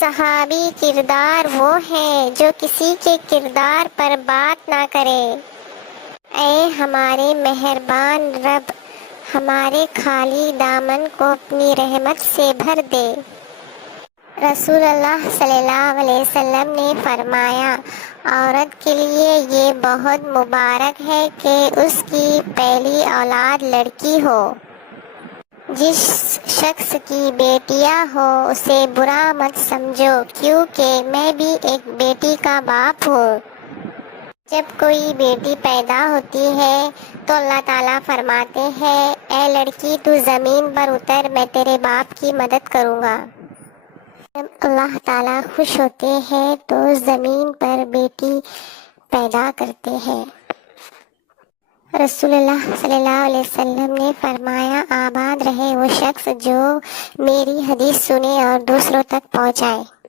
صحابی کردار وہ ہے جو کسی کے کردار پر بات نہ کرے۔ اے ہمارے مہربان رب، ہمارے خالی دامن کو اپنی رحمت سے بھر دے۔ رسول اللہ صلی اللہ علیہ وسلم نے فرمایا، عورت کے لیے یہ بہت مبارک ہے کہ اس کی پہلی اولاد لڑکی ہو۔ جس شخص کی بیٹیاں ہو اسے برا مت سمجھو، کیونکہ میں بھی ایک بیٹی کا باپ ہوں۔ جب کوئی بیٹی پیدا ہوتی ہے تو اللہ تعالیٰ فرماتے ہیں، اے لڑکی تو زمین پر اتر، میں تیرے باپ کی مدد کروں گا۔ جب اللہ تعالیٰ خوش ہوتے ہیں تو زمین پر بیٹی پیدا کرتے ہیں۔ رسول اللہ صلی اللہ علیہ وسلم نے فرمایا، آباد رہے وہ شخص جو میری حدیث سنے اور دوسروں تک پہنچائے۔